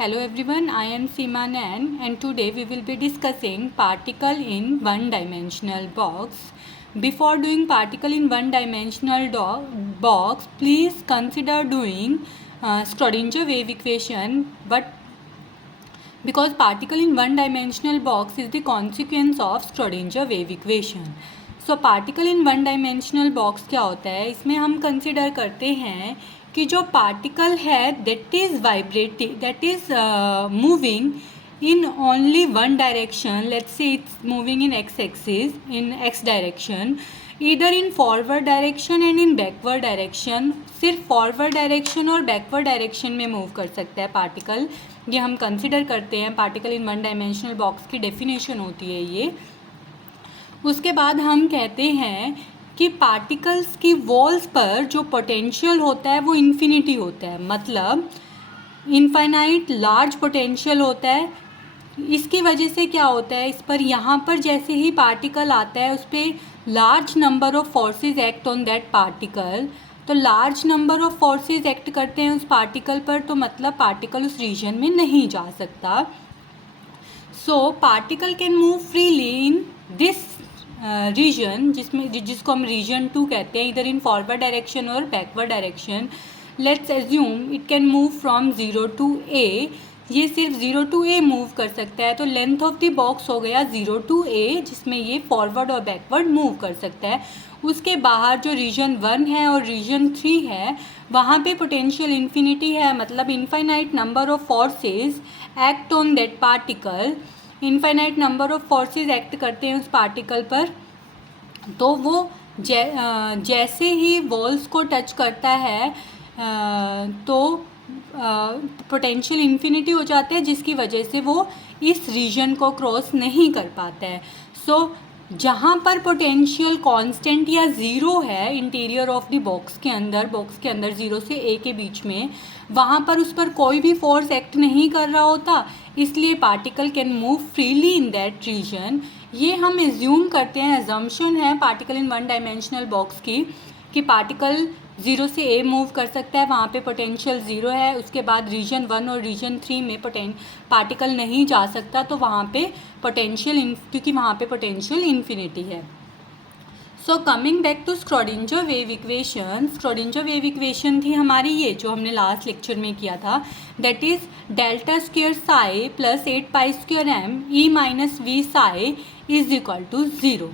Hello everyone, I am Seema Nan and today we will be discussing particle in one-dimensional box. Before doing particle in one-dimensional box, please consider doing Schrodinger wave equation, but because particle in one-dimensional box is the consequence of Schrodinger wave equation. So particle in one dimensional box क्या होता है, इसमें हम consider करते हैं कि जो particle है that is vibrating, that is moving in only one direction. Let's say it's moving in X axis, in X direction, इधर in forward direction and in backward direction. सिर्फ फॉरवर्ड डायरेक्शन और backward direction में move कर सकता है particle. ये हम consider करते हैं particle in one dimensional box की डेफिनेशन होती है ये. उसके बाद हम कहते हैं कि पार्टिकल्स की वॉल्स पर जो पोटेंशियल होता है वो इन्फिनिटी होता है, मतलब इनफाइनाइट लार्ज पोटेंशियल होता है. इसकी वजह से क्या होता है, इस पर यहाँ पर जैसे ही पार्टिकल आता है उस पर large number of forces act on that particle. तो large number of forces act करते हैं उस पार्टिकल पर, तो मतलब पार्टिकल उस रीजन में नहीं जा सकता. So particle can move freely in this region, जिसको हम रीजन 2 कहते हैं, इधर इन फॉरवर्ड डायरेक्शन और backward direction. Let's assume it can move from 0 to A. ये सिर्फ 0 to A मूव कर सकता है, तो लेंथ ऑफ द बॉक्स हो गया 0 to A, जिसमें ये फॉरवर्ड और बैकवर्ड मूव कर सकता है. उसके बाहर जो रीजन 1 है और रीजन 3 है, वहाँ पे पोटेंशियल इन्फिनिटी है, मतलब infinite number of forces act on that particle. Infinite number of forces act करते हैं उस पार्टिकल पर. तो वो जैसे ही वॉल्स को टच करता है तो पोटेंशियल इन्फिनिटी हो जाता है, जिसकी वजह से वो इस रीजन को क्रॉस नहीं कर पाता है. सो जहाँ पर पोटेंशियल कांस्टेंट या ज़ीरो है इंटीरियर ऑफ द बॉक्स के अंदर 0 से A के बीच में, वहाँ पर उस पर कोई भी फोर्स एक्ट नहीं कर रहा होता, इसलिए particle can move freely in that region. ये हम एज्यूम करते हैं, एजम्पशन है particle in one dimensional box की, कि पार्टिकल 0 से A मूव कर सकता है, वहाँ पे पोटेंशियल 0 है. उसके बाद रीजन 1 और रीजन 3 में पार्टिकल नहीं जा सकता, तो वहाँ पे पोटेंशियल, क्योंकि वहाँ पे पोटेंशियल इन्फिनिटी है. So coming back to Schrodinger wave equation. Schrodinger wave equation थी हमारी ये जो हमने लास्ट लेक्चर में किया था, that is delta square psi plus 8 pi square m E minus V psi is equal to 0.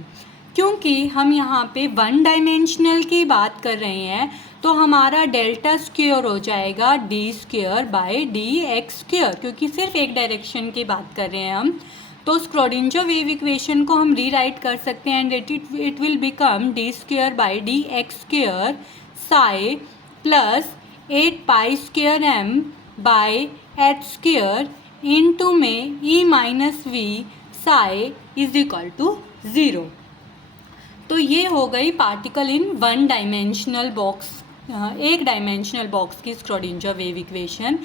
क्योंकि हम यहाँ पे वन डायमेंशनल की बात कर रहे हैं, तो हमारा डेल्टा स्क्वेयर हो जाएगा D square by D x square, क्योंकि सिर्फ एक डायरेक्शन की बात कर रहे हैं हम. तो स्क्रोडिंजर वेव इक्वेशन को हम रीराइट कर सकते हैं, and it will become D square by D x square psi plus 8 pi square M by H square into में E minus V psi is equal to 0. तो ये हो गई particle in one dimensional box, एक dimensional box की Schrodinger wave equation.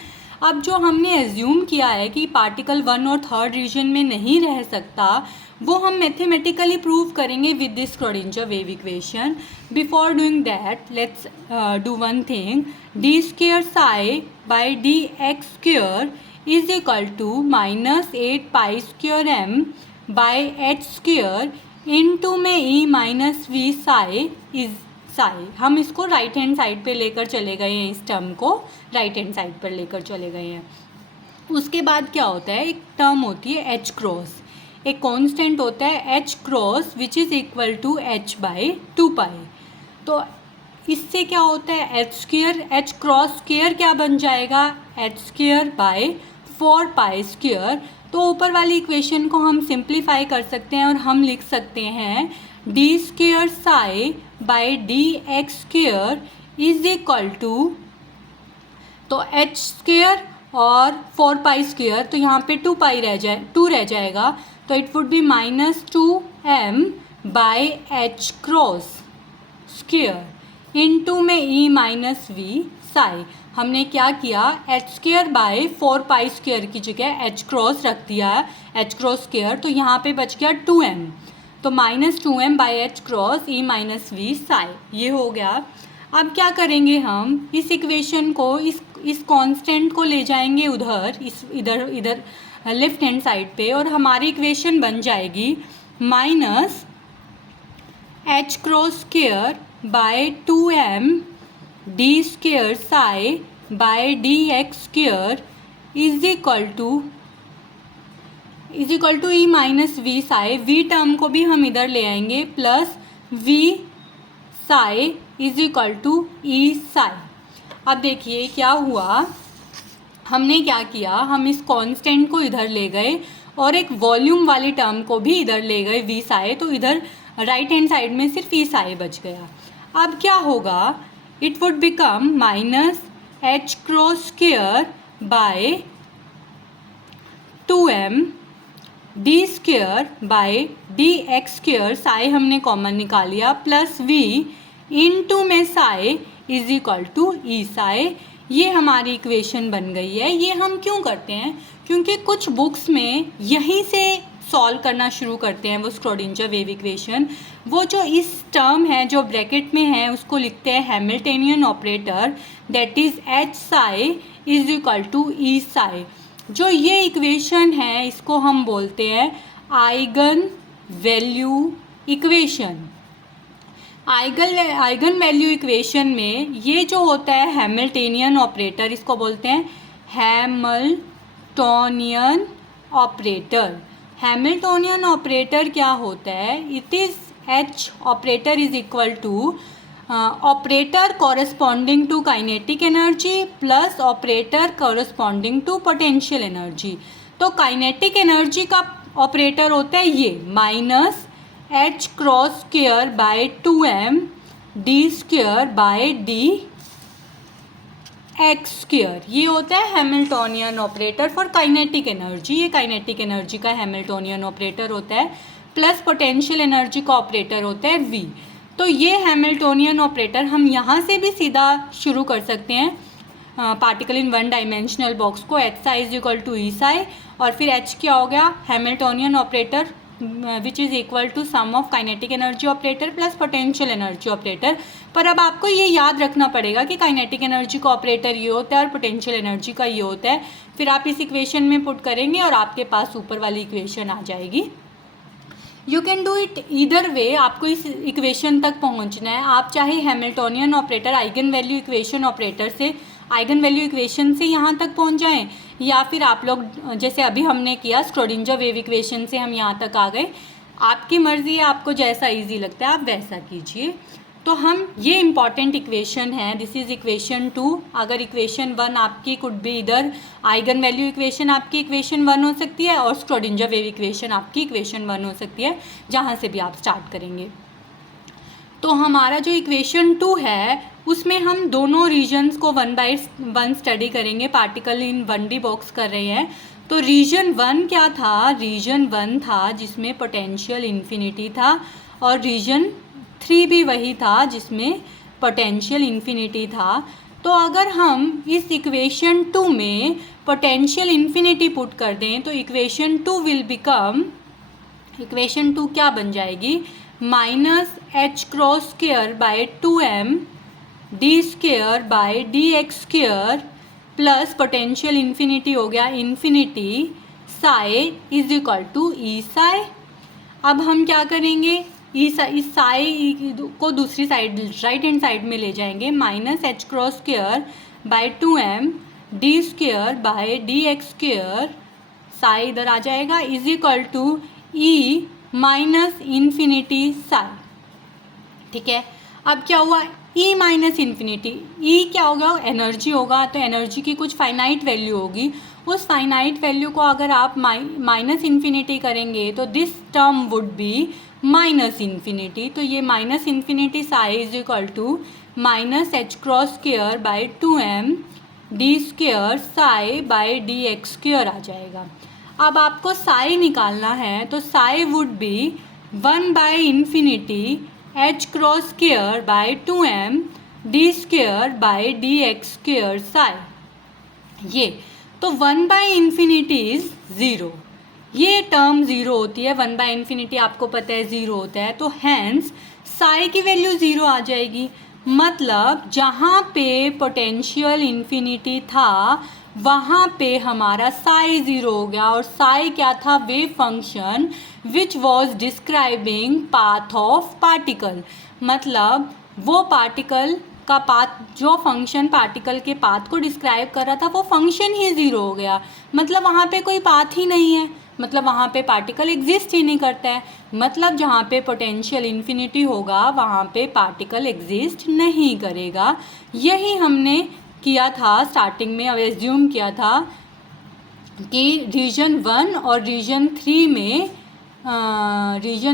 अब जो हमने एज्यूम किया है कि पार्टिकल 1 और 3rd रीजन में नहीं रह सकता, वो हम मैथमेटिकली प्रूव करेंगे with this Schrodinger wave equation. Before doing that let's do one thing. D square psi by D x square is equal to minus 8 pi square M by H square into में E minus V psi is psi. हम इसको right hand side पे लेकर चले गए हैं, इस term को राइट हैंड साइड पर लेकर चले गए हैं. उसके बाद क्या होता है, एक टर्म होती है एच क्रॉस, एक कांस्टेंट होता है h cross which is equal to h by 2 pi. तो इससे क्या होता है, h square h cross square क्या बन जाएगा, h square by 4 pi square. तो ऊपर वाली इक्वेशन को हम सिंप्लीफाई कर सकते हैं और हम लिख सकते हैं d square psi by D x square is equal to, तो एच स्क्वेयर और 4 पाई स्क्वेयर, तो यहाँ पे 2 रह जाएगा, तो it would be minus 2m by H cross square into में ई माइनस वी साई. हमने क्या किया, H square by 4 pi square की जगह एच क्रॉस रख दिया, एच क्रॉस स्क्वेयर, तो यहाँ पे बच गया 2m, तो minus 2m by H cross E minus V psi. ये हो गया. अब क्या करेंगे हम, इस इक्वेशन को इस इस कांस्टेंट को ले जाएंगे उधर, इस इधर इधर लेफ्ट हैंड साइड पे, और हमारी इक्वेशन बन जाएगी minus H cross square by 2m D square psi by D x square is equal to E minus V psi. V term को भी हम इधर ले आएंगे, plus V psi is equal to E psi. अब देखिए क्या हुआ, हमने क्या किया, हम इस कांस्टेंट को इधर ले गए और एक वॉल्यूम वाली टर्म को भी इधर ले गए वी साई, तो इधर राइट हैंड साइड में सिर्फ ई साई बच गया। अब क्या होगा, it would become minus H cross square by 2m D square by D x square, Sai हमने कॉमन निकाल लिया, प्लस वी इनटू में Sai is equal to E Sai. ये हमारी इक्वेशन बन गई है। ये हम क्यों करते हैं, क्योंकि कुछ बुक्स में यहीं से सॉल्व करना शुरू करते हैं वो स्क्रोडिंजर वेव इक्वेशन। वो जो इस टर्म है जो ब्रैकेट में है उसको लिखते हैं Hamiltonian operator, that is H psi is equal to E psi. जो ये इक्वेशन है इसको हम बोलते हैं eigenvalue equation. Eigenvalue equation में ये जो होता है हैमिल्टनियन ऑपरेटर, इसको बोलते हैं हैमिल्टोनियन ऑपरेटर। हैमिल्टोनियन ऑपरेटर क्या होता है, it is H operator is equal to operator corresponding to kinetic energy plus operator corresponding to potential energy. तो काइनेटिक एनर्जी का ऑपरेटर होता है ये minus H cross square by 2m D square by D x square. ये होता है Hamiltonian operator for kinetic energy. ये kinetic energy का हैमिल्टोनियन ऑपरेटर होता है, प्लस पोटेंशियल एनर्जी का ऑपरेटर होता है v। तो ये हैमिल्टोनियन ऑपरेटर हम यहाँ से भी सीधा शुरू कर सकते हैं particle in one dimensional box को, H psi is equal to E psi, और फिर एच क्या हो गया, Hamiltonian operator which is equal to sum of kinetic energy operator plus potential energy operator. पर अब आपको ये याद रखना पड़ेगा कि काइनेटिक एनर्जी का ऑपरेटर ये होता है और पोटेंशियल एनर्जी का ये होता है। फिर आप इस इक्वेशन में पुट करेंगे और आपके पास ऊपर वाली इक्वेशन आ जाएगी। You can do it either way, आपको इस इक्वेशन तक पहुंचना है। आप चाहे Hamiltonian operator eigen value equation operator से, आइगन वैल्यू इक्वेशन से यहाँ तक पहुँच जाएं, या फिर आप लोग जैसे अभी हमने किया स्क्रोडिंजर वेव इक्वेशन से हम यहाँ तक आ गए। आपकी मर्ज़ी है, आपको जैसा इजी लगता है आप वैसा कीजिए। तो हम ये इम्पॉर्टेंट इक्वेशन है, दिस इज़ इक्वेशन 2। अगर इक्वेशन 1 आपकी कुड बी इधर आइगन वैल्यू इक्वेशन आपकी इक्वेशन 1 हो सकती है और स्क्रोडिंजर वेव इक्वेशन आपकी इक्वेशन 1 हो सकती है, जहाँ से भी आप स्टार्ट करेंगे। तो हमारा जो इक्वेशन 2 है उसमें हम दोनों रीजन्स को 1 by 1 स्टडी करेंगे। पार्टिकल इन 1D बॉक्स कर रहे हैं। तो रीजन 1 क्या था, रीजन 1 था जिसमें पोटेंशियल इन्फिनिटी था, और रीजन 3 भी वही था जिसमें पोटेंशियल इन्फिनिटी था। तो अगर हम इस इक्वेशन 2 में पोटेंशियल इन्फिनिटी पुट कर दें तो इक्वेशन 2 विल बिकम, इक्वेशन 2 क्या बन जाएगी, minus H cross square by 2m D square by D x square plus potential infinity हो गया infinity psi is equal to E psi. अब हम क्या करेंगे, इस साई को दूसरी साइड राइट हैंड साइड में ले जाएंगे, minus H cross square by 2m D square by D x square, psi इधर आ जाएगा, is equal to E minus infinity psi. ठीक है, अब क्या हुआ, ई माइनस इन्फिनिटी, ई क्या होगा, एनर्जी होगा, तो एनर्जी की कुछ फाइनाइट वैल्यू होगी। उस फाइनाइट वैल्यू को अगर आप माइनस इन्फिनिटी करेंगे तो this term would be minus infinity. तो ये minus infinity psi is equal to minus H cross square by 2m D square psi by D x square आ जाएगा। अब आपको साई निकालना है तो psi would be 1 by infinity H cross square by 2m D square by D x square psi. ये तो 1 by infinity is 0, ये टर्म 0 होती है। 1 by इन्फिनिटी आपको पता है 0 होता है, तो हैंस साई की वैल्यू 0 आ जाएगी। मतलब जहाँ पे पोटेंशियल इन्फिनिटी था वहाँ पे हमारा साई ज़ीरो हो गया, और साई क्या था? Wave function which was describing path of particle. मतलब वो पार्टिकल का पाथ, जो फंक्शन पार्टिकल के पाथ को डिस्क्राइब कर रहा था, वो फंक्शन ही ज़ीरो हो गया। मतलब वहाँ पे कोई पाथ ही नहीं है, मतलब वहाँ पे पार्टिकल एग्जिस्ट ही नहीं करता है। मतलब जहाँ पे पोटेंशियल इन्फिनिटी होगा वहाँ पे पार्टिकल एग्जिस्ट नहीं करेगा। यही हमने किया था स्टार्टिंग में, अब एज्यूम किया था कि रीजन 1 और रीजन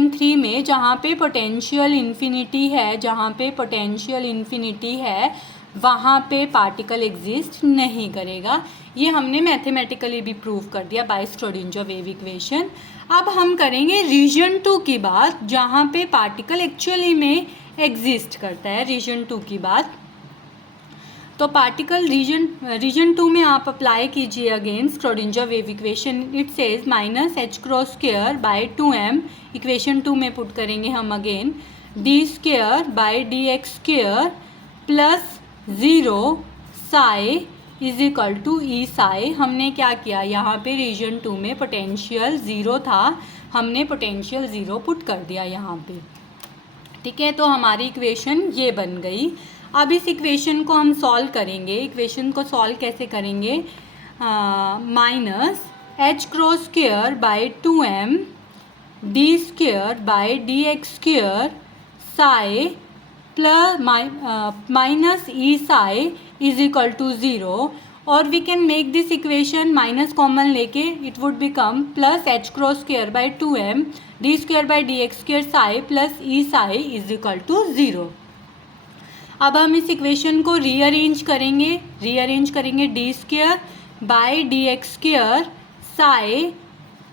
3 में जहाँ पे पोटेंशियल इन्फिनिटी है वहाँ पे पार्टिकल एग्जिस्ट नहीं करेगा। ये हमने मैथमेटिकली भी प्रूव कर दिया बाय श्रोडिंजर वेव इक्वेशन। अब हम करेंगे रीजन 2 की बात, जहाँ पे पार्टिकल एक्चुअली में एग्जिस्ट करता है। रीजन 2 की बात, तो पार्टिकल रीजन 2 में आप अप्लाई कीजिए again Schrodinger wave equation. It says minus H cross square by 2m, equation 2 में पुट करेंगे हम again, D square by D x square plus 0 psi is equal to E psi. हमने क्या किया, यहाँ पे रीजन 2 में पोटेंशियल ज़ीरो था, हमने पोटेंशियल ज़ीरो पुट कर दिया यहाँ पे। ठीक है, तो हमारी इक्वेशन ये बन गई। अब इस इक्वेशन को हम सॉल्व करेंगे। इक्वेशन को सॉल्व कैसे करेंगे? Minus H cross square by 2m D square by D x square psi plus minus E psi is equal to 0, और we can make this equation minus common लेके it would become plus H cross square by 2m D square by D x square psi plus E psi is equal to 0। अब हम इस equation को rearrange करेंगे D square by D x square Sai,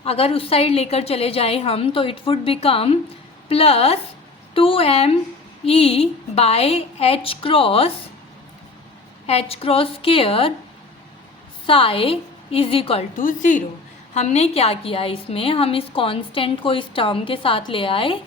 अगर उस side लेकर चले जाए हम तो it would become plus 2m E by h cross square psi is equal to 0। हमने क्या किया इसमें, हम इस कांस्टेंट को इस टर्म के साथ ले आए।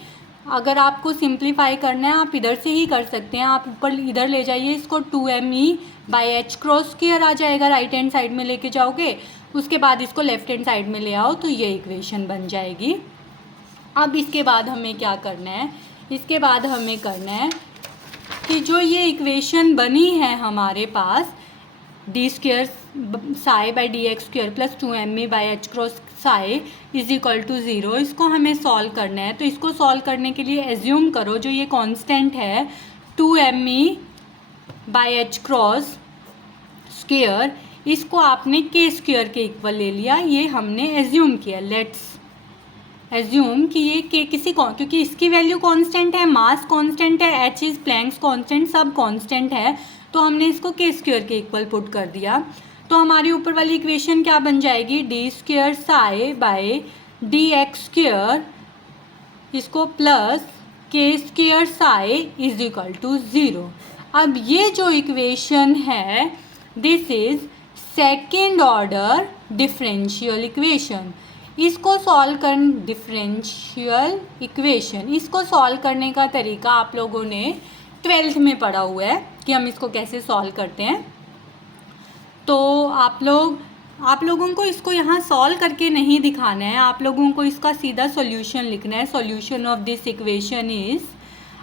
अगर आपको सिंप्लीफाई करना है आप इधर से ही कर सकते हैं, आप ऊपर इधर ले जाइए इसको, 2m E by H cross square आ जाएगा, राइट हैंड साइड में लेके जाओगे, उसके बाद इसको लेफ्ट हैंड साइड में ले आओ तो ये इक्वेशन बन जाएगी। अब इसके बाद हमें क्या करना है, इसके बाद हमें करना है कि जो ये इक्वेशन बनी है हमारे पास D square psi by D x square plus 2m E by H cross psi is equal to 0, इसको हमें सॉल्व करना है। तो इसको सॉल्व करने के लिए एज्यूम करो जो ये कांस्टेंट है 2m E by H cross square, इसको आपने के स्क्वेयर के इक्वल ले लिया, ये हमने एज्यूम किया। लेट्स एज्यूम कि ये के किसी क्योंकि इसकी वैल्यू कांस्टेंट है, मास कांस्टेंट है, एच इज प्लैंक्स कांस्टेंट, सब कांस्टेंट है, तो हमने इसको के स्क्वेयर के इक्वल पुट कर दिया। तो हमारी ऊपर वाली इक्वेशन क्या बन जाएगी, d square psi by D x square, इसको plus k square psi is equal to 0। अब ये जो इक्वेशन है this is second order differential equation. इसको सॉल्व कर डिफरेंशियल इक्वेशन इसको सॉल्व करने का तरीका आप लोगों ने 12th में पढ़ा हुआ है कि हम इसको कैसे सॉल्व करते हैं। तो आप लोगों को इसको यहाँ सॉल्व करके नहीं दिखाना है, आप लोगों को इसका सीधा सॉल्यूशन लिखना है। Solution of this equation is,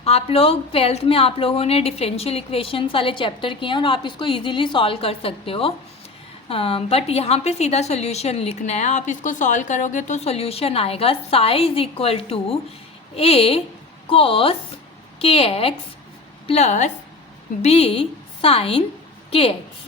आप लोग 12th में आप लोगों ने डिफरेंशियल इक्वेशंस वाले चैप्टर किए हैं और आप इसको इजीली सॉल्व कर सकते हो, बट यहाँ पे सीधा सॉल्यूशन लिखना है। आप इसको सॉल्व करोगे तो सॉल्यूशन आएगा psi is equal to A cos k x plus B sine k x.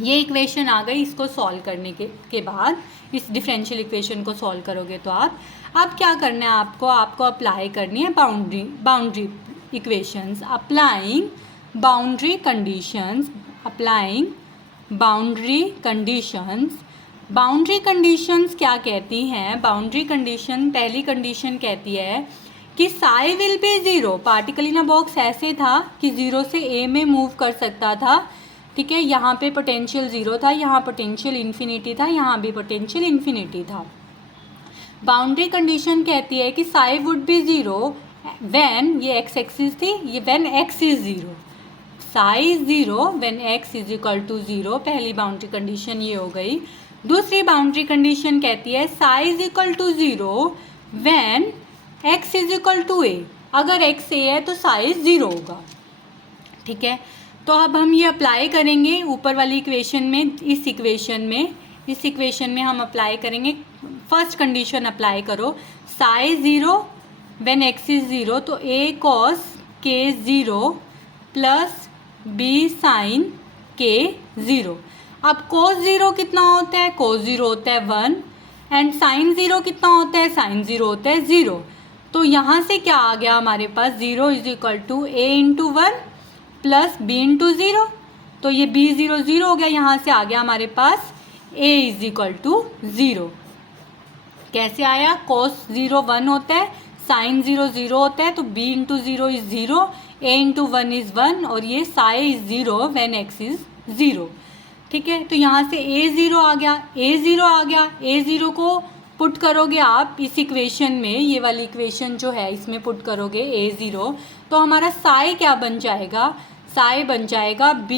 ये इक्वेशन आ गई। इसको सॉल्व करने के बाद इस डिफरेंशियल इक्वेशन को सॉल्व करोगे तो आप अब क्या करना है, आपको अप्लाई करनी है boundary equations. Applying boundary conditions क्या कहती हैं? बाउंड्री कंडीशन, पहली कंडीशन कहती है कि Sai will be 0। Particle in a box ऐसे था कि 0 से ए में मूव कर सकता था, ठीक है। यहाँ पे पोटेंशियल 0 था, यहाँ पोटेंशियल इन्फिनिटी था, यहाँ भी पोटेंशियल इन्फिनिटी था। बाउंड्री कंडीशन कहती है कि साई वुड बी 0 व्हेन, ये एक्स एक्सिस थी, ये when x is 0, psi is zero when x is equal to zero. पहली बाउंड्री कंडीशन ये हो गई। दूसरी बाउंड्री कंडीशन कहती है psi is equal to zero when x is equal to A. अगर एक्स ए है तो साई ज़ीरो होगा। ठीक है, तो अब हम ये अप्लाई करेंगे ऊपर वाली इक्वेशन में। इस इक्वेशन में हम अप्लाई करेंगे। फर्स्ट कंडीशन अप्लाई करो, Sai zero when x is zero, तो ए कॉस के ज़ीरो प्लस बी साइन के ज़ीरो। अब कोस ज़ीरो कितना होता है? कोस ज़ीरो होता है 1 एंड साइन ज़ीरो कितना होता है? साइन ज़ीरो होता है 0। तो यहाँ से क्या आ गया हमारे पास? 0 is equal to A into 1 plus B into 0। तो ये बी 0 0 हो गया। यहाँ से आ गया हमारे पास ए इज इक्वल टू 0। कैसे आया? कोस 0 1 होता है, साइन 0 0 होता है, तो b into 0 is 0, a into 1 is 1 और ये Sai is 0 when x is 0। ठीक है, तो यहाँ से a 0 आ गया, a 0 आ गया। a 0 को पुट करोगे आप इस इक्वेशन में, ये वाली इक्वेशन जो है इसमें पुट करोगे a 0, तो हमारा साई क्या बन जाएगा? साई बन जाएगा b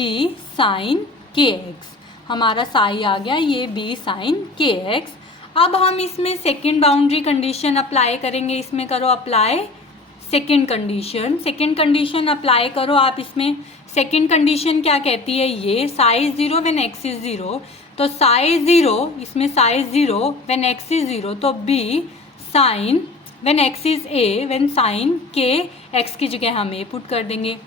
साइन के एक्स। हमारा साई आ गया ये b साइन के एक्स। अब हम इसमें सेकेंड बाउंड्री कंडीशन अप्लाई करेंगे। इसमें करो अप्लाई सेकेंड कंडीशन अप्लाई करो आप इसमें। सेकेंड कंडीशन क्या कहती है? ये साई 0 व्हेन एक्स इज 0, तो साई 0, इसमें साई 0 व्हेन एक्स इज 0, तो b sine when x is a when sine k x की जगह हम a पुट कर देंगे।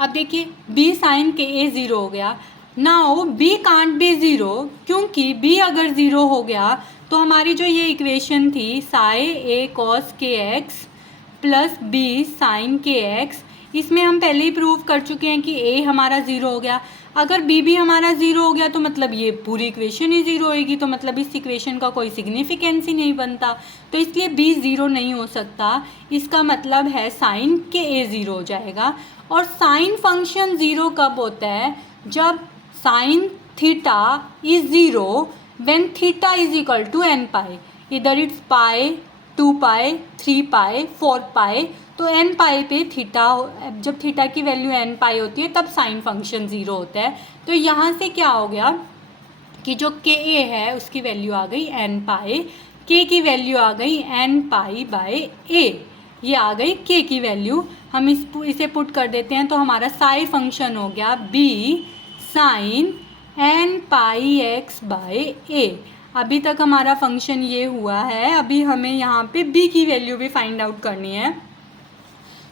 अब देखिए b साइन के a 0 हो गया। नाउ b कांट बी 0, क्योंकि b अगर 0 हो गया तो हमारी जो ये इक्वेशन थी Sai a cos k x plus b sign k x, इसमें हम पहले ही प्रूव कर चुके हैं कि a हमारा 0 हो गया। अगर b भी हमारा 0 हो गया तो मतलब ये पूरी इक्वेशन ही 0 होएगी, तो मतलब इस इक्वेशन का कोई सिग्निफिकेंस ही नहीं बनता। तो इसलिए b 0 नहीं हो सकता। इसका मतलब है साइन के a 0 हो जाएगा। और साइन फंक्शन 0 कब होता है? जब sine theta is 0 when theta is equal to n pi. इधर इट्स पाई, 2 पाई, 3 पाई, 4 पाई, तो n पाई पे थीटा, जब थीटा की वैल्यू n पाई होती है तब साइन फंक्शन 0 होता है। तो यहाँ से क्या हो गया कि जो के ए है उसकी वैल्यू आ गई n पाई, के की वैल्यू आ गई n पाई बाय a। ये आ गई के की वैल्यू। हम इसे पुट कर देते हैं तो हमारा साई फंक्शन हो गया b sine n pi x by a। अभी तक हमारा फंक्शन ये हुआ है। अभी हमें यहाँ पे b की वैल्यू भी फाइंड आउट करनी है।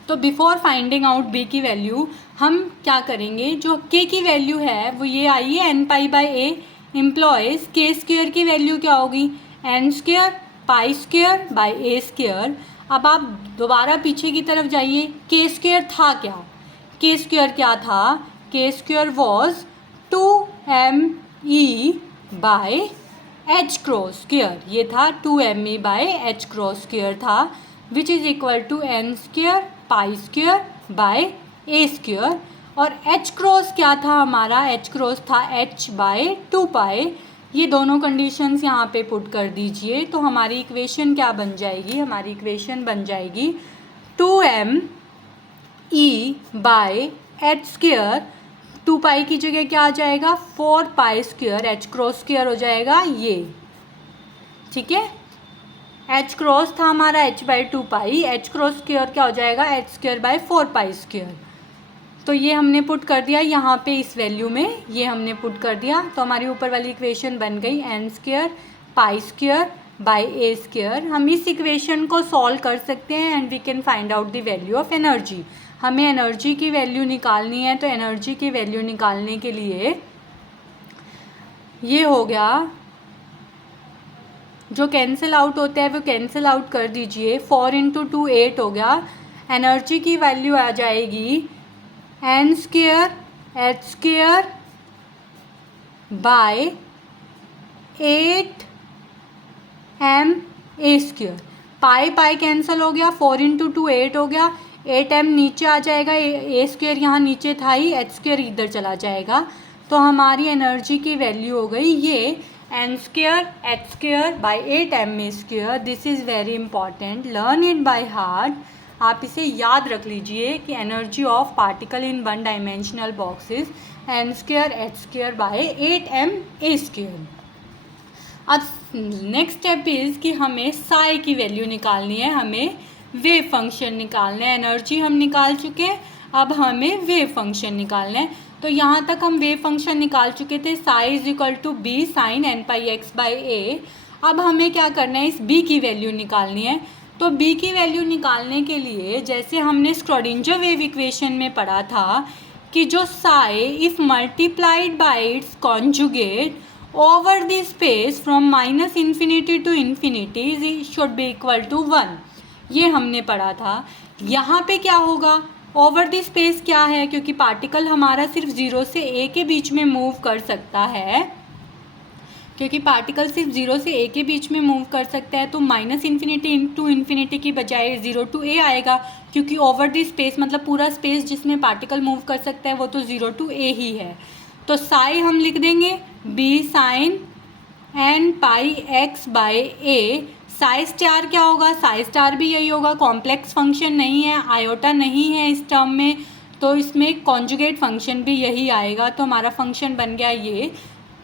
तो बिफोर फाइंडिंग आउट b की वैल्यू हम क्या करेंगे? जो k की वैल्यू है वो ये आई है n pi by a, employees k square की वैल्यू क्या होगी? n square pi square by a square. अब आप दोबारा पीछे की तरफ जाइए। k स्क्वेयर था क्या? k स्क्वेयर क्या था? k square was 2me by h cross square. ये था 2me by h cross square था, which is equal to n square pi square by a square. और h क्रॉस क्या था हमारा? h क्रॉस था h बाय 2 पाई। ये दोनों कंडीशंस यहाँ पे पुट कर दीजिए तो हमारी इक्वेशन क्या बन जाएगी? हमारी इक्वेशन बन जाएगी 2me बाय h स्क्वेयर। 2 पाई की जगह क्या आ जाएगा? 4 pi square, h cross square हो जाएगा ये। ठीक है, h क्रॉस था हमारा h by 2 pi, h cross square क्या हो जाएगा? h square by 4 pi square. तो ये हमने पुट कर दिया यहाँ पे इस वैल्यू में, ये हमने पुट कर दिया तो हमारी ऊपर वाली इक्वेशन बन गई n square pi square by a square. हम इस इक्वेशन को सॉल्व कर सकते हैं and we can find out the value of energy. हमें एनर्जी की वैल्यू निकालनी है, तो एनर्जी की वैल्यू निकालने के लिए ये हो गया, जो कैंसिल आउट होता है वो कैंसिल आउट कर दीजिए। 4 इंटू 2 8 हो गया। एनर्जी की वैल्यू आ जाएगी n square h square by 8m a square. Pi pi cancel हो गया, 4 इंटू 2 8 हो गया, 8m नीचे आ जाएगा, a स्क्वेयर यहाँ नीचे था ही, h स्क्वेयर इधर चला जाएगा। तो हमारी एनर्जी की वैल्यू हो गई ये n square h square by 8m a square. This is very important, learn it by heart. आप इसे याद रख लीजिए कि energy of particle in one dimensional box is n²h²/8ma²। अब नेक्स्ट स्टेप इज़ कि हमें साई की वैल्यू निकालनी है, हमें वेव फंक्शन निकालना है। एनर्जी हम निकाल चुके हैं, अब हमें वेव फंक्शन निकालना है। तो यहाँ तक हम वेव फंक्शन निकाल चुके थे, psi is equal to B sine nπx/a। अब हमें क्या करना है, इस b की वैल्यू निकालनी है। तो b की वैल्यू निकालने के लिए जैसे हमने स्क्रोडिंजर वेव इक्वेशन में पढ़ा था कि जो psi if multiplied by its conjugate over the space from -∞ to ∞ should be equal to 1, ये हमने पढ़ा था। यहाँ पे क्या होगा, ओवर द स्पेस क्या है, क्योंकि पार्टिकल हमारा सिर्फ 0 से a के बीच में मूव कर सकता है, क्योंकि पार्टिकल सिर्फ 0 से a के बीच में मूव कर सकता है, तो -∞ to ∞ की बजाय 0 to a आएगा, क्योंकि ओवर द स्पेस मतलब पूरा स्पेस जिसमें पार्टिकल मूव कर सकता है वो तो 0 to a ही है। तो साई हम लिख देंगे b sign nπx/a। Sai star क्या होगा, साई स्टार भी यही होगा, कॉम्प्लेक्स फंक्शन नहीं है, आयोटा नहीं है इस टर्म में, तो इसमें कॉन्जुगेट फंक्शन भी यही आएगा। तो हमारा फंक्शन बन गया ये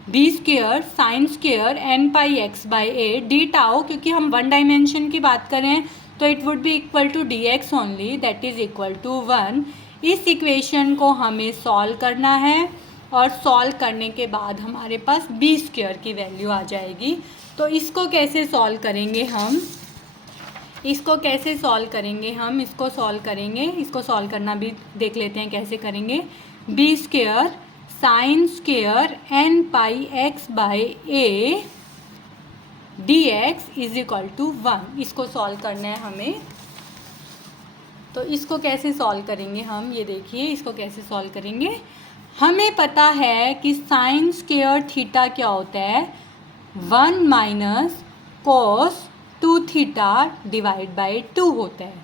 b² sine square nπx/a D tau, क्योंकि हम वन डायमेंशन की बात करें तो it would be equal to dx only, that is equal to 1। इस इक्वेशन को हमें सॉल्व करना है और सॉल्व करने के बाद हमारे पास b² की वैल्यू आ जाएगी। तो इसको कैसे सॉल्व करेंगे हम, इसको सॉल्व करना भी देख लेते हैं कैसे करेंगे। b² sine square nπx/a dx is equal to 1, इसको सॉल्व करना है हमें। तो इसको कैसे सॉल्व करेंगे हम, ये देखिए इसको कैसे सॉल्व करेंगे। हमें पता है कि साइन स्क्वेयर थीटा क्या होता है, 1 - cos 2θ डिवाइड बाई 2 होता है,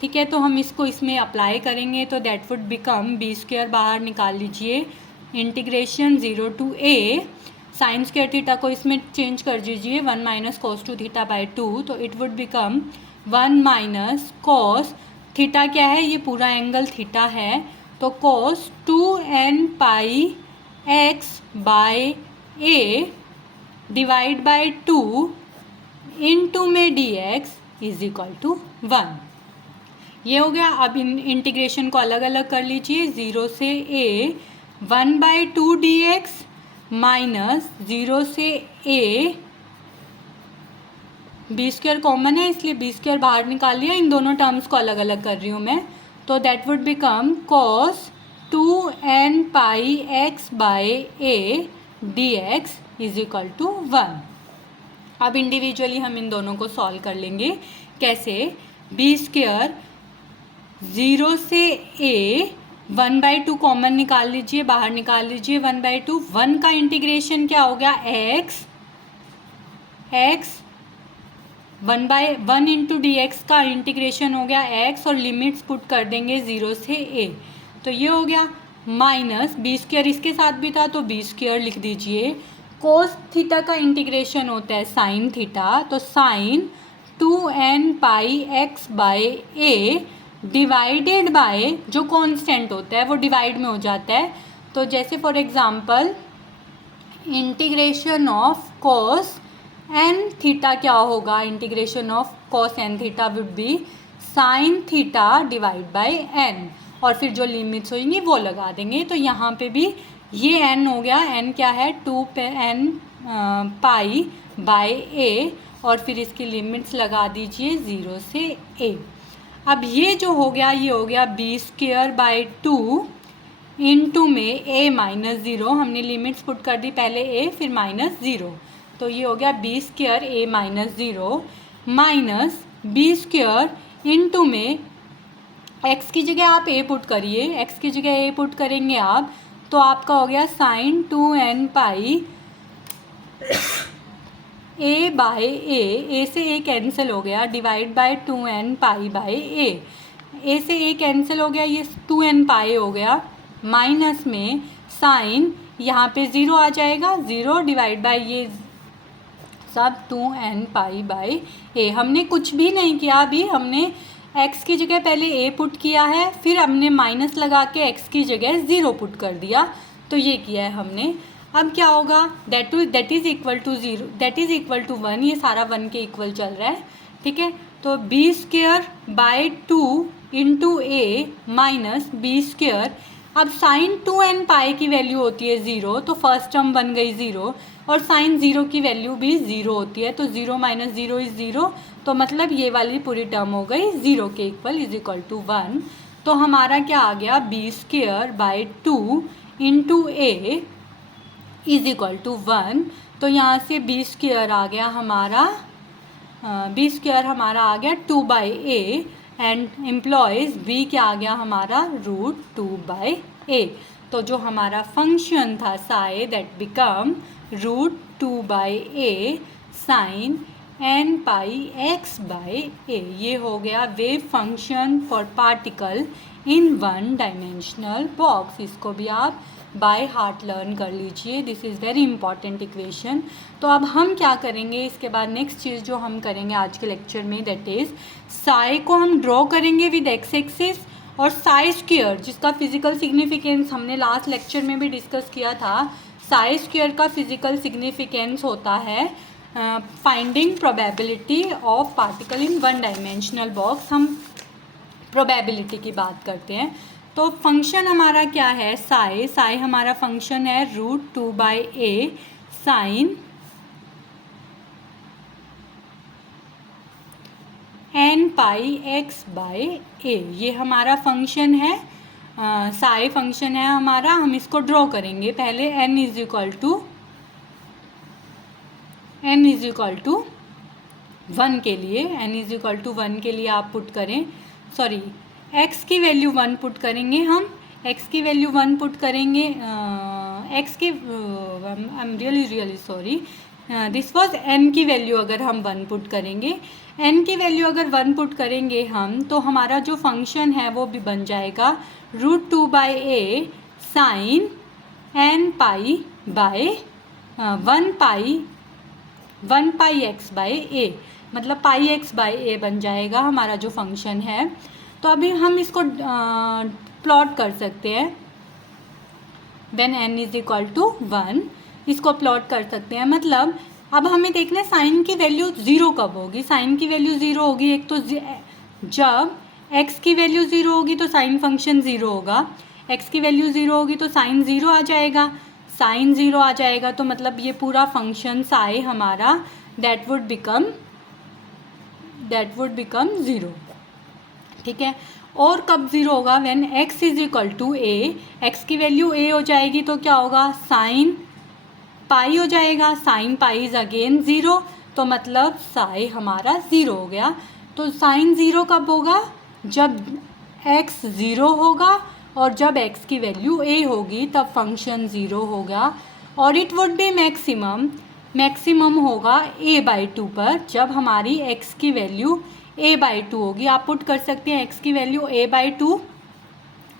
ठीक है। तो हम इसको इसमें अप्लाई करेंगे तो दैट वुड बिकम b², बाहर निकाल लीजिए, integration 0 to a sine square theta को इसमें चेंज कर दीजिए 1 - cos 2θ/2, तो it would become 1 - cos theta क्या है, ये पूरा एंगल थीटा है, तो cos 2nπx/a divide by 2 into में dx इज इक्वल टू 1, ये हो गया। अब इन इंटीग्रेशन को अलग अलग कर लीजिए, 0 से a 1/2 dx माइनस 0 से a, b² कॉमन है इसलिए b² बाहर निकाल लिया, इन दोनों टर्म्स को अलग अलग कर रही हूँ मैं, तो that would become cos 2nπx/a dx is equal to 1। अब इंडिविजुअली हम इन दोनों को सॉल्व कर लेंगे, कैसे, b² 0 से a 1/2 कॉमन निकाल लीजिए, बाहर निकाल लीजिए 1/2, 1 का इंटीग्रेशन क्या हो गया, x 1/1 इंटू dx का इंटीग्रेशन हो गया x, और लिमिट्स पुट कर देंगे 0 से a, तो ये हो गया माइनस b² इसके साथ भी था तो b² लिख दीजिए। कोस थीटा का इंटीग्रेशन होता है साइन थीटा, तो साइन 2nπx/a डिवाइडेड बाय जो कांस्टेंट होता है वो डिवाइड में हो जाता है, तो जैसे for example integration of cos n theta क्या होगा, integration of cos n theta would be sine theta divide by n, और फिर जो लिमिट्स होंगी वो लगा देंगे। तो यहाँ पे भी ये n हो गया, n क्या है 2nπ/a, और फिर इसकी लिमिट्स लगा दीजिए 0 से a। अब ये जो हो गया ये हो गया b²/2 इंटू में a - 0, हमने लिमिट्स पुट कर दी, पहले a फिर -0, तो ये हो गया b² a - 0 minus b² into में x की जगह आप a पुट करिए, x की जगह a पुट करेंगे आप, तो आपका हो गया साइन 2nπ a/a से a कैंसिल हो गया डिवाइड बाय 2nπ/a, a से a कैंसिल हो गया, ये 2nπ हो गया, माइनस में साइन यहाँ पे 0 आ जाएगा, 0 डिवाइड बाय ये सब 2nπ/a। हमने कुछ भी नहीं किया अभी, हमने x की जगह पहले a पुट किया है, फिर हमने माइनस लगा के x की जगह 0 पुट कर दिया, तो ये किया है हमने। अब क्या होगा, that is equal to 0, that is equal to 1, ये सारा 1 के इक्वल चल रहा है, ठीक है। तो B square by 2 into A minus B square. अब साइन 2n पाई की वैल्यू होती है 0, तो फर्स्ट टर्म बन गई 0, और साइन 0 की वैल्यू भी 0 होती है, तो 0 माइनस 0 इज़ 0, तो मतलब ये वाली पूरी टर्म हो गई 0 के इक्वल इज इक्वल टू 1। तो हमारा क्या आ गया, B square by 2 into A is equal to 1। तो यहाँ से बी स्क्वेयर आ गया हमारा, बी स्क्वेयर हमारा आ गया 2 by A, and employs B क्या आ गया हमारा, रूट 2 बाई ए। तो जो हमारा फंक्शन था psi, that become root 2 by A sine n pi x by A. ये हो गया wave function for particle in 1 dimensional box. इसको भी आप बाय हार्ट लर्न कर लीजिए, this is very important equation. तो अब हम क्या करेंगे, इसके बाद नेक्स्ट चीज़ जो हम करेंगे आज के लेक्चर में, दैट इज़ साई को हम ड्रॉ करेंगे विद एक्स एक्सिस, और साई स्क्वायर जिसका फिजिकल सिग्निफिकेंस हमने लास्ट लेक्चर में भी डिस्कस किया था, साई स्क्वायर का फिजिकल सिग्निफिकेंस होता है finding probability of particle in 1 dimensional box. हम प्रोबेबिलिटी की बात करते हैं। तो फंक्शन हमारा क्या है, साई, साई हमारा फंक्शन है root 2 by A sine n pi x by A. ये हमारा फंक्शन है, साई फंक्शन है हमारा। हम इसको ड्रॉ करेंगे पहले, n इज इक्वल टू 1 के लिए, n इज इक्वल टू 1 के लिए आप पुट करें, सॉरी x की वैल्यू 1 पुट करेंगे, हम x की वैल्यू 1 पुट करेंगे, x की I am really sorry, this was n की वैल्यू अगर हम 1 पुट करेंगे, n की वैल्यू अगर 1 पुट करेंगे हम, तो हमारा जो फंक्शन है वो भी बन जाएगा root 2 by A sine n pi by 1 pi x by A, मतलब पाई x बाई ए बन जाएगा हमारा जो फंक्शन है। तो अभी हम इसको प्लॉट कर सकते हैं, when n is equal to 1, इसको प्लॉट कर सकते हैं। मतलब अब हमें देखना है साइन की वैल्यू 0 कब होगी। साइन की वैल्यू 0 होगी एक तो जब x की वैल्यू 0 होगी तो साइन फंक्शन 0 होगा, x की वैल्यू 0 होगी तो साइन 0 आ जाएगा, साइन 0 आ जाएगा तो मतलब ये पूरा फंक्शन साई हमारा दैट वुड बिकम 0, ठीक है। और कब 0 होगा, when x is equal to a, x की वैल्यू a हो जाएगी तो क्या होगा, साइन पाई हो जाएगा, साइन पाई इज अगेन 0, तो मतलब साई हमारा 0 हो गया। तो साइन 0 कब होगा, जब x 0 होगा और जब x की वैल्यू a होगी तब फंक्शन 0 होगा, और इट वुड बी मैक्सिमम होगा a बाई 2 पर, जब हमारी x की वैल्यू a बाई 2 होगी। आप पुट कर सकते हैं x की वैल्यू a बाई 2,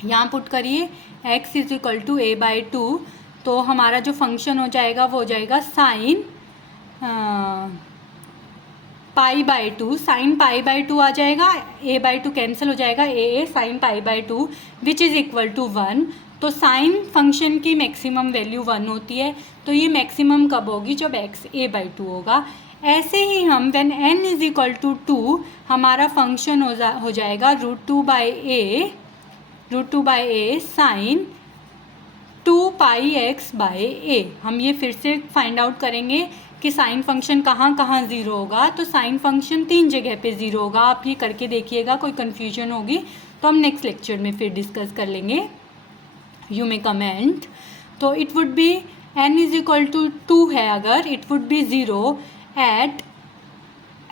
यहाँ पुट करिए x is equal to a by 2, तो हमारा जो फंक्शन हो जाएगा वो हो जाएगा sine pi by 2, sine pi by 2 आ जाएगा, a बाई 2 कैंसिल हो जाएगा, a sine pi by 2 which is equal to 1। तो साइन फंक्शन की मैक्सिमम वैल्यू 1 होती है, तो ये मैक्सिमम कब होगी, जब x a बाई 2 होगा। ऐसे ही हम when n is equal to 2, हमारा फंक्शन हो जाएगा root 2 by A sine 2 pi x by A. हम ये फिर से फाइंड आउट करेंगे कि साइन फंक्शन कहाँ 0 होगा। तो साइन फंक्शन 3 जगह पे 0 होगा, आप ये करके देखिएगा, कोई कन्फ्यूजन होगी तो हम नेक्स्ट लेक्चर में फिर डिस्कस कर लेंगे, यू मे कमेंट। तो it would be n is equal to 2 है अगर, it would be 0 at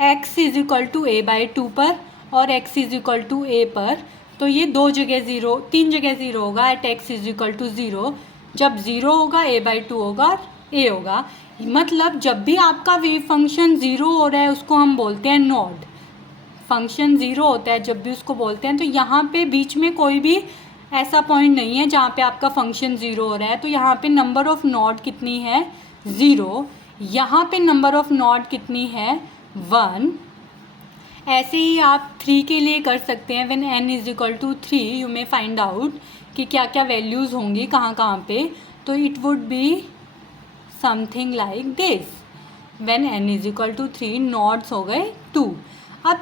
x is equal to a by 2 पर और x is equal to a पर, तो ये 3 जगह 0 होगा at x is equal to 0। जब 0 होगा a बाई 2 होगा, a होगा, मतलब जब भी आपका वेव फंक्शन 0 हो रहा है उसको हम बोलते हैं नोड। फंक्शन 0 होता है जब भी उसको बोलते हैं, तो यहाँ पे बीच में कोई भी ऐसा पॉइंट नहीं है जहाँ पे आपका फंक्शन 0 हो रहा है, तो यहाँ पे नंबर ऑफ नोड कितनी है, 0, यहाँ पे नंबर ऑफ नोड कितनी है, 1, ऐसे ही आप 3 के लिए कर सकते हैं. When n is equal to 3 you may find out कि क्या क्या वैल्यूज़ होंगी कहाँ कहाँ पे. तो it would be something like this. When n is equal to 3 nodes हो गए 2. अब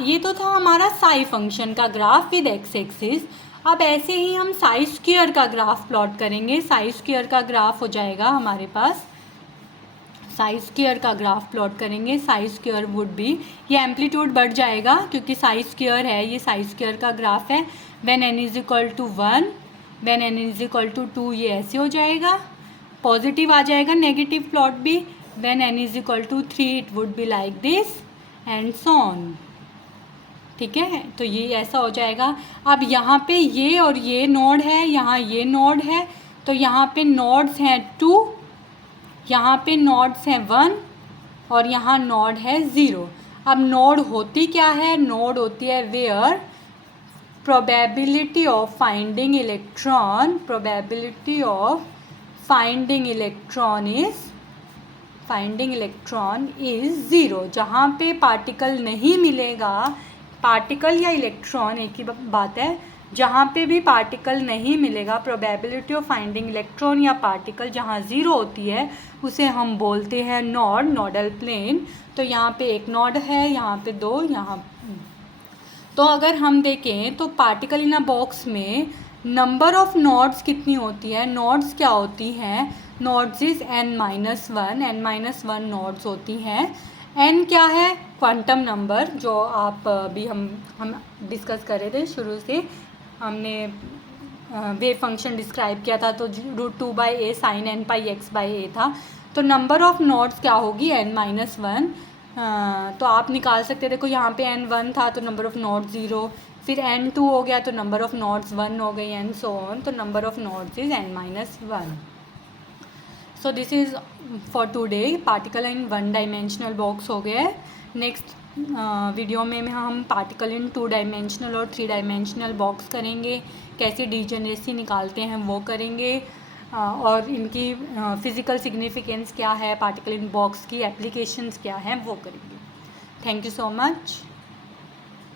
ये तो था हमारा साई फंक्शन का ग्राफ विद एक्स एक्सिस. अब ऐसे ही हम साई स्क्वायर का ग्राफ प्लॉट करेंगे. साई स्क्वायर का ग्राफ हो जाएगा हमारे पास, साई स्क्वायर का ग्राफ प्लॉट करेंगे. साई स्क्वायर वुड बी, ये एम्पलीट्यूड बढ़ जाएगा क्योंकि साई स्क्वायर है, ये साई स्क्वायर का ग्राफ है. When n is equal to 1, when n is equal to 2 ये ऐसे हो जाएगा, पॉजिटिव आ जाएगा, नेगेटिव प्लॉट भी. When n is equal to 3 it would be like this and so on. ठीक है, तो ये ऐसा हो जाएगा. अब यहाँ पे ये और ये नोड है, यहाँ ये नोड है, तो यहाँ पे नोड्स हैं 2, यहाँ पे नोड्स हैं 1 और यहाँ नोड है 0. अब नोड होती क्या है? नोड होती है where probability of finding electron is 0. जहाँ पे पार्टिकल नहीं मिलेगा, पार्टिकल या इलेक्ट्रॉन एक ही बात है, जहाँ पे भी पार्टिकल नहीं मिलेगा, प्रोबेबिलिटी ऑफ फाइंडिंग इलेक्ट्रॉन या पार्टिकल जहाँ 0 होती है उसे हम बोलते हैं नोड, नोडल प्लेन. तो यहाँ पे एक नोड है, यहाँ पे 2, यहाँ. तो अगर हम देखें तो पार्टिकल इन अ बॉक्स में नंबर ऑफ नोड्स कितनी होती है? नोड्स क्या होती हैं? नोड्स इज n-1 नोड्स होती हैं. n क्या है? क्वांटम नंबर, जो आप भी हम डिस्कस कर रहे थे शुरू से. हमने वेव फंक्शन डिस्क्राइब किया था, तो √2/a sin n πx/a था. तो नंबर ऑफ नोड्स क्या होगी? n-1. तो आप निकाल सकते, देखो यहाँ पे n1 था तो नंबर ऑफ नोड्स 0, फिर n2 हो गया तो नंबर ऑफ नोड्स 1 हो गई एंड सो ऑन. तो number of nodes is n-1. So this is for today. Particle in 1 dimensional box हो गया है. नेक्स्ट वीडियो में हम पार्टिकल इन 2 डायमेंशनल और 3 डायमेंशनल बॉक्स करेंगे. कैसे डीजेनरेसी निकालते हैं वो करेंगे, और इनकी फ़िज़िकल सिग्निफिकेंस क्या है, पार्टिकल इन बॉक्स की एप्लीकेशंस क्या हैं वो करेंगे. Thank you so much.